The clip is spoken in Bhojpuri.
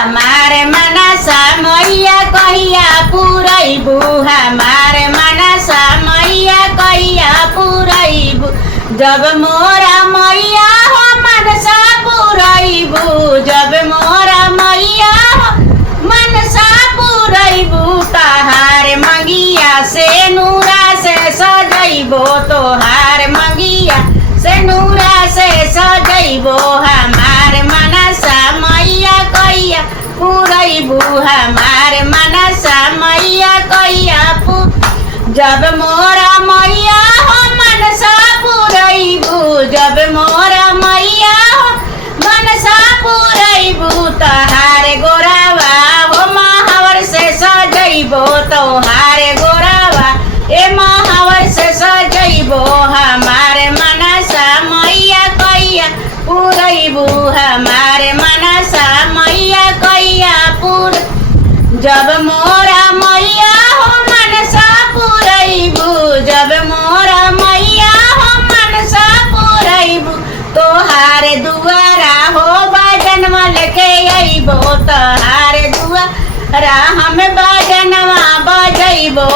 हमारे मनसा मैया कहिया पुरैबू, हमारे मनसा मैया कहिया पुरैबू, जब मोरा मैया हो मनसा पुरैबू, जब मोरा मैया हो मनसा पुरैबू, तहार मंगिया से नूरा से सजैबो, तोहार मंगिया से नूरा से सजैबो, हमार मनसा मैया कहिया पुरैबू, हमार मनसा मैया कहिया जब मोरा मैया हो मनसा पुरैबू, जब मोरा मैया हो मनसा पुरैबू, तहार गोरावा हो महावर से सजैबो, तोहार गोरावा ए महावर से सजैबो, हमारे मनसा मैया कहिया पुरैबू, हमारे मनसा मैया कहिया जब मोरा मैया हो मनसा पुरैबू, जब मोरा मैया हो मनसा पुरैबू, तोहार दुआरा हो बाजनवा लेके अइबो, तोहार दुआरा हम बाजनवा बजैबो,